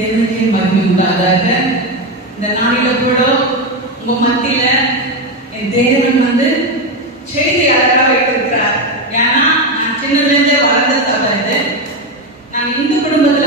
தேவனையே மகிமை உண்டாதாக இந்த நாளில கூட உங்க மத்தியில என் தேவன் வந்து செய்தி அழகா வைத்திருக்கிறார். ஏன்னா நான் சின்னதுலேருந்தே வளர்ந்த சபை இது. நான் இந்து குடும்பத்தில்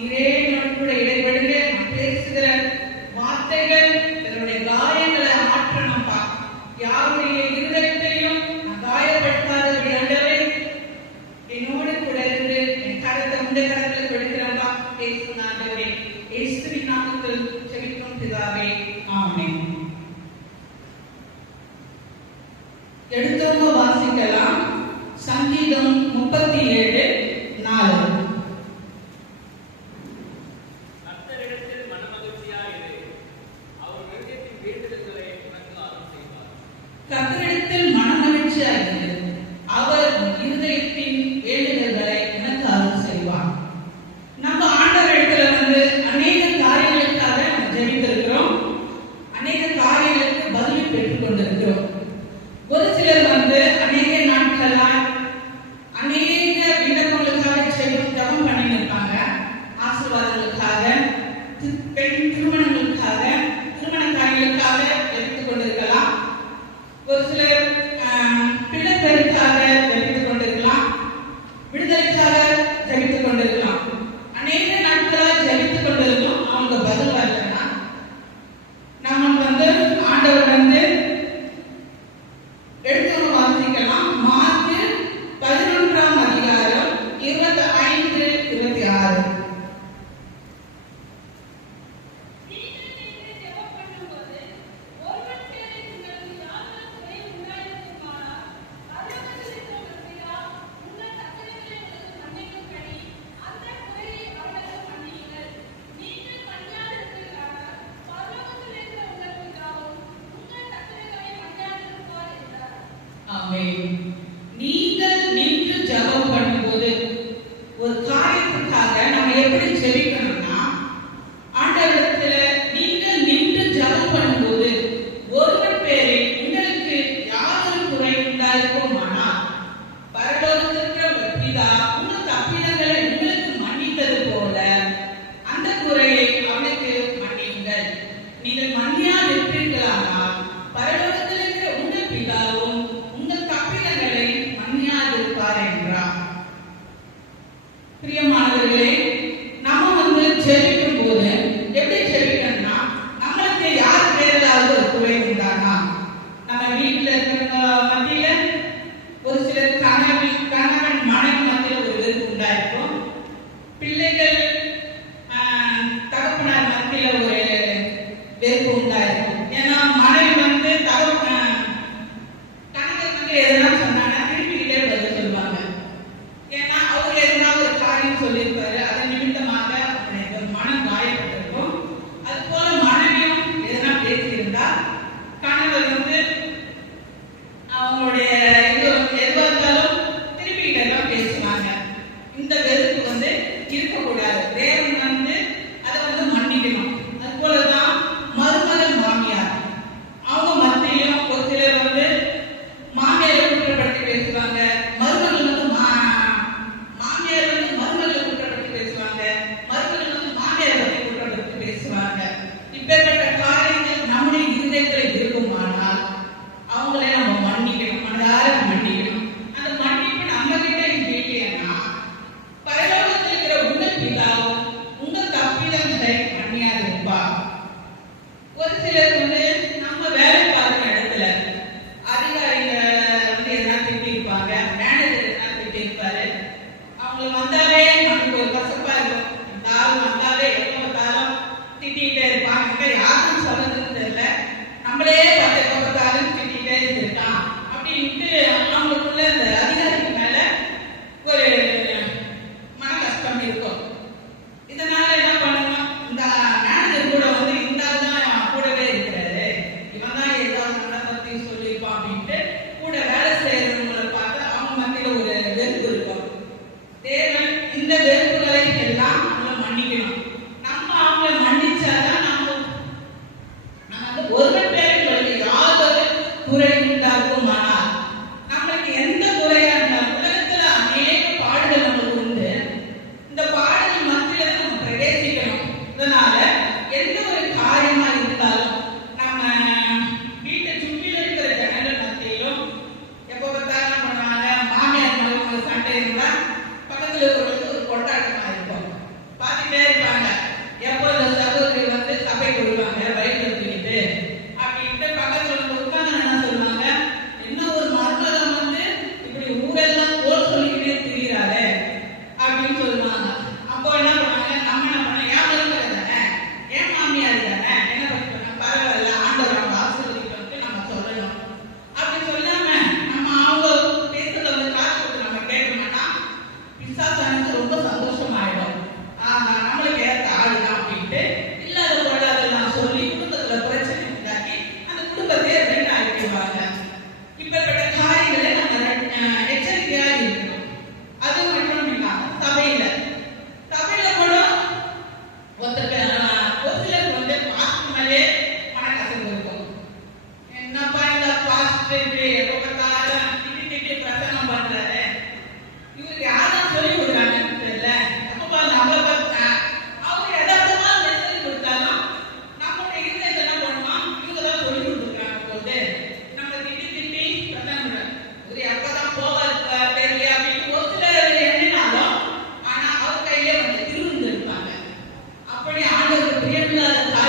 Yeah. கத்தரிடத்தில் மனமகிழ்ச்சியாக made forgiveness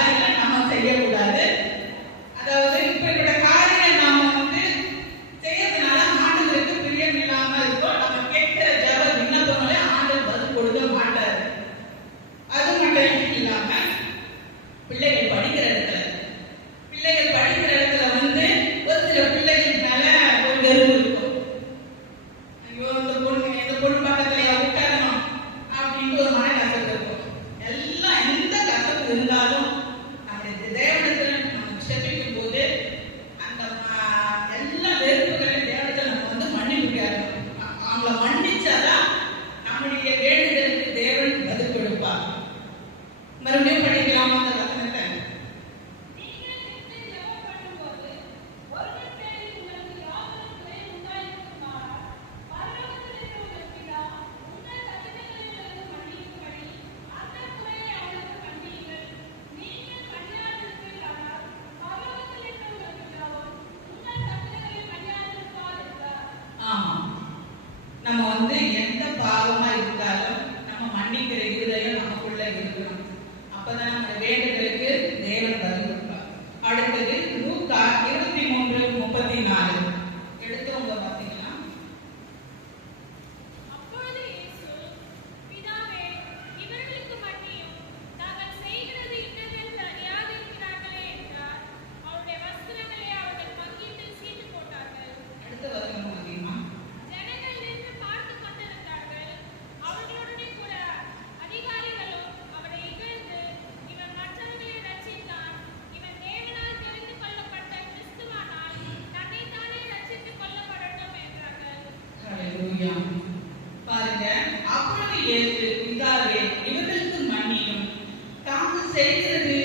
தாங்கள்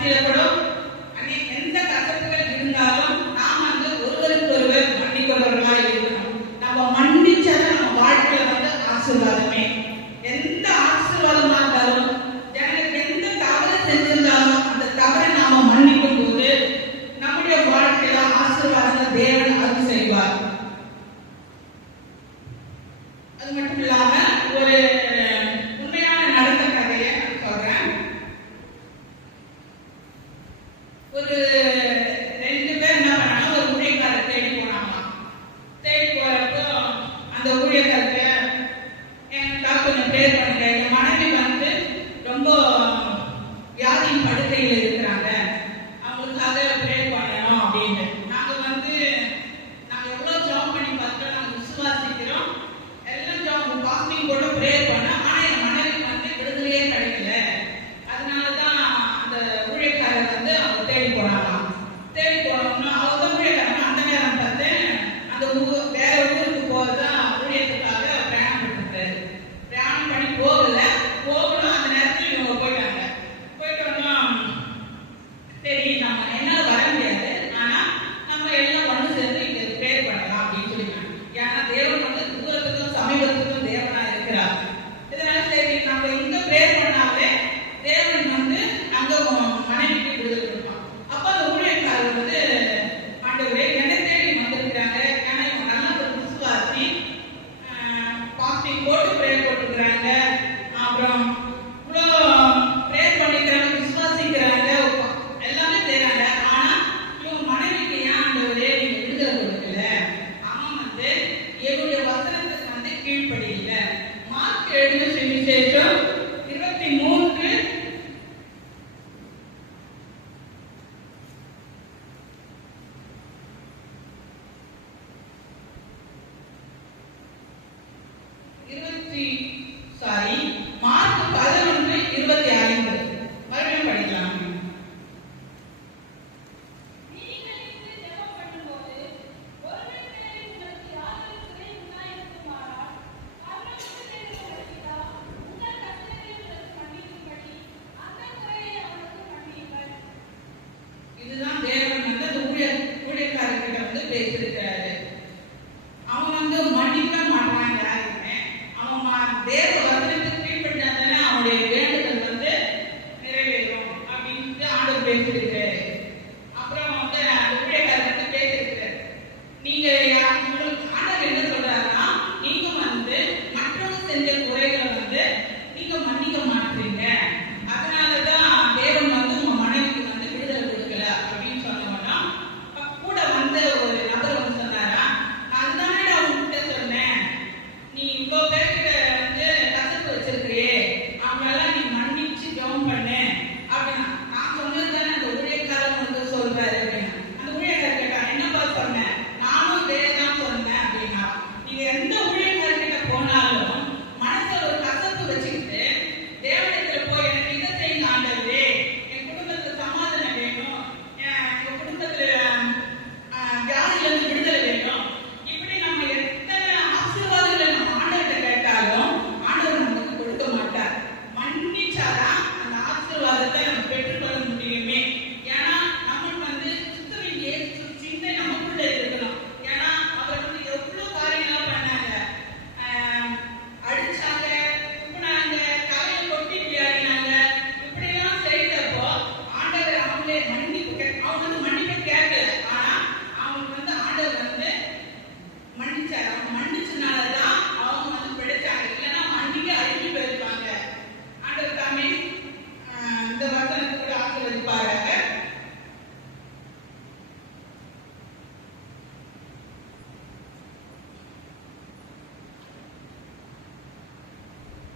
శాంతిరథుడు அந்த ஊழியர்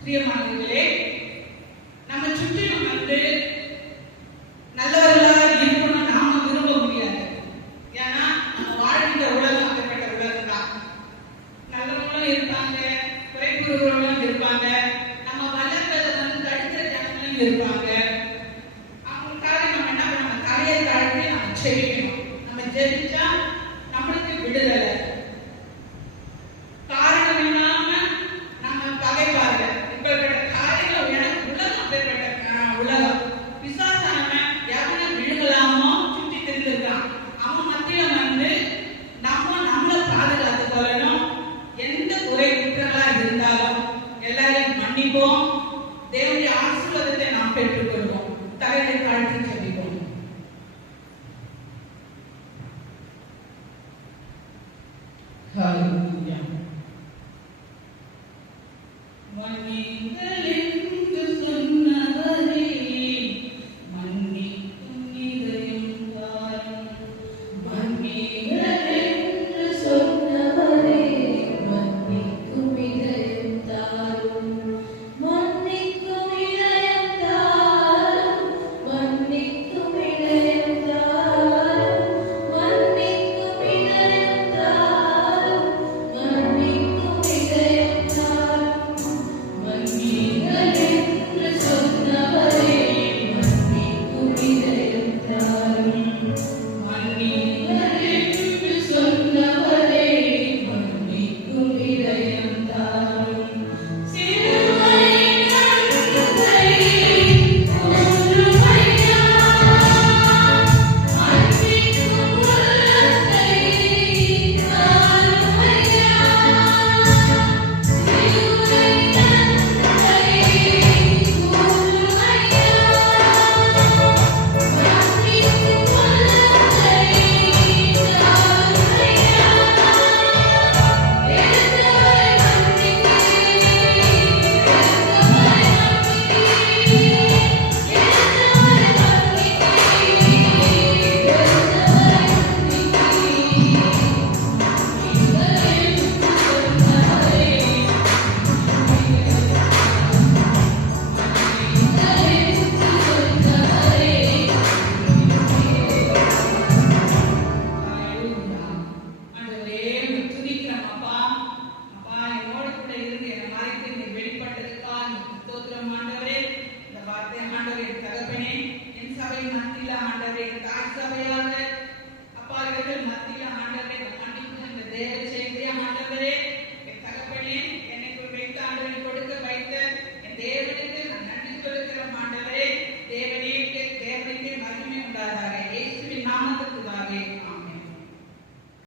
பிரியமானவர்களே நம்ம சுற்றிலும் வந்து